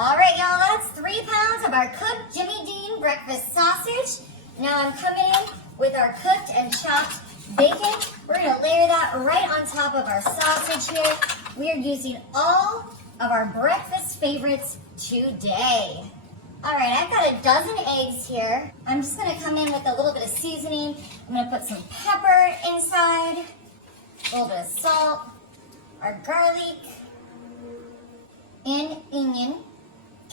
All right, y'all, that's 3 pounds of our cooked Jimmy Dean breakfast sausage. Now I'm coming in with our cooked and chopped bacon. We're gonna layer that right on top of our sausage here. We are using all of our breakfast favorites today. All right, I've got a dozen eggs here. I'm just gonna come in with a little bit of seasoning. I'm gonna put some pepper inside, a little bit of salt, our garlic, and onion.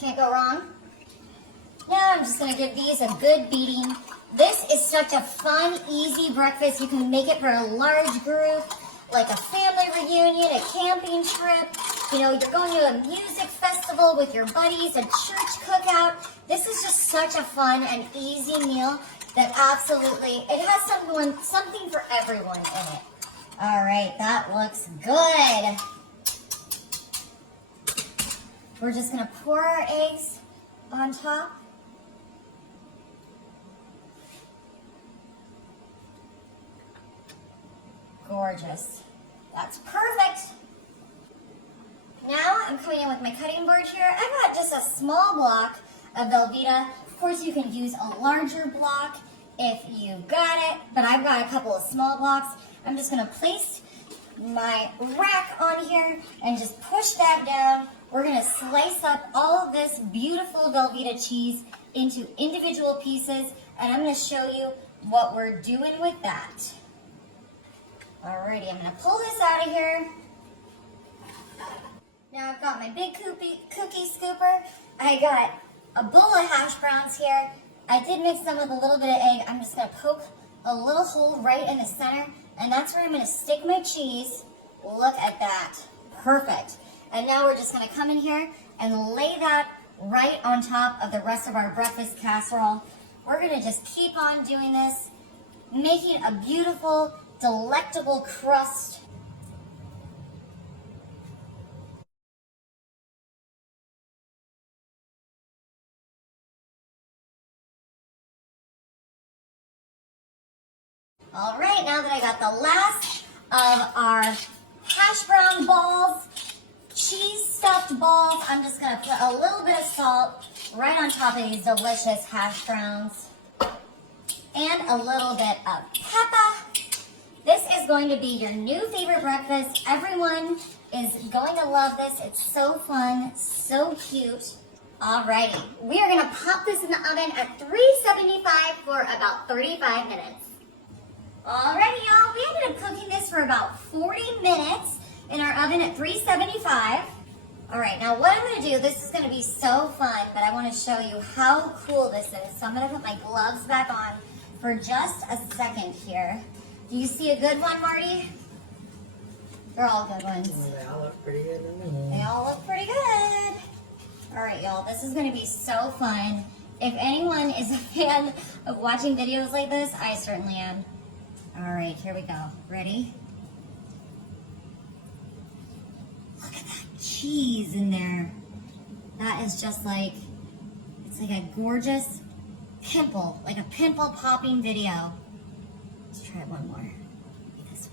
Can't go wrong. Now I'm just gonna give these a good beating. This is such a fun, easy breakfast. You can make it for a large group, like a family reunion, a camping trip. You know, you're going to a music festival with your buddies, a church cookout. This is just such a fun and easy meal that absolutely, it has something for everyone in it. All right, that looks good. We're just gonna pour our eggs on top. Gorgeous. That's perfect. Now I'm coming in with my cutting board here. I've got just a small block of Velveeta. Of course, you can use a larger block if you got it, but I've got a couple of small blocks. I'm just gonna place my rack on here and just push that down. We're gonna slice up all of this beautiful Velveeta cheese into individual pieces, and I'm gonna show you what we're doing with that. Alrighty, I'm gonna pull this out of here. Now I've got my big cookie scooper. I got a bowl of hash browns here. I did mix them with a little bit of egg. I'm just gonna poke a little hole right in the center, and that's where I'm gonna stick my cheese. Look at that, perfect. And now we're just gonna come in here and lay that right on top of the rest of our breakfast casserole. We're gonna just keep on doing this, making a beautiful, delectable crust. All right, now that I got the last of our hash brown balls, cheese stuffed balls, I'm just gonna put a little bit of salt right on top of these delicious hash browns and a little bit of pepper. This is going to be your new favorite breakfast. Everyone is going to love this. It's so fun, so cute. Alrighty, we are gonna pop this in the oven at 375 for about 35 minutes. Alrighty, y'all, we ended up cooking this for about 40 minutes in our oven at 375. All right, now what I'm gonna do, this is gonna be so fun, but I wanna show you how cool this is. So I'm gonna put my gloves back on for just a second here. Do you see a good one, Marty? They're all good ones. They all look pretty good to me. They all look pretty good. All right, y'all, this is gonna be so fun. If anyone is a fan of watching videos like this, I certainly am. All right, here we go. Ready? Look at that cheese in there. That is just like, it's like a gorgeous pimple, like a pimple popping video. Let's try one more. Maybe this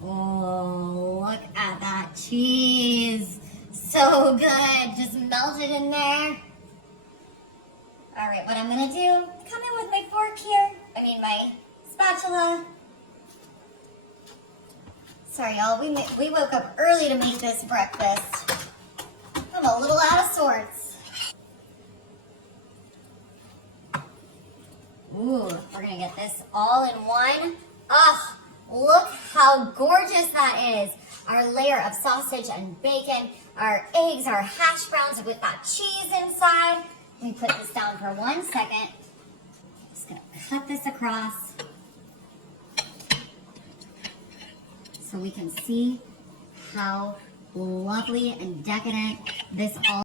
one. Oh, look at that cheese. So good, just melted in there. All right, what I'm gonna do, come in with my fork here. My spatula. Sorry, y'all, we woke up early to make this breakfast. I'm a little out of sorts. Ooh, we're gonna get this all in one. Ah, look how gorgeous that is. Our layer of sausage and bacon, our eggs, our hash browns with that cheese inside. Let me put this down for 1 second. Just gonna cut this across so we can see how lovely and decadent this all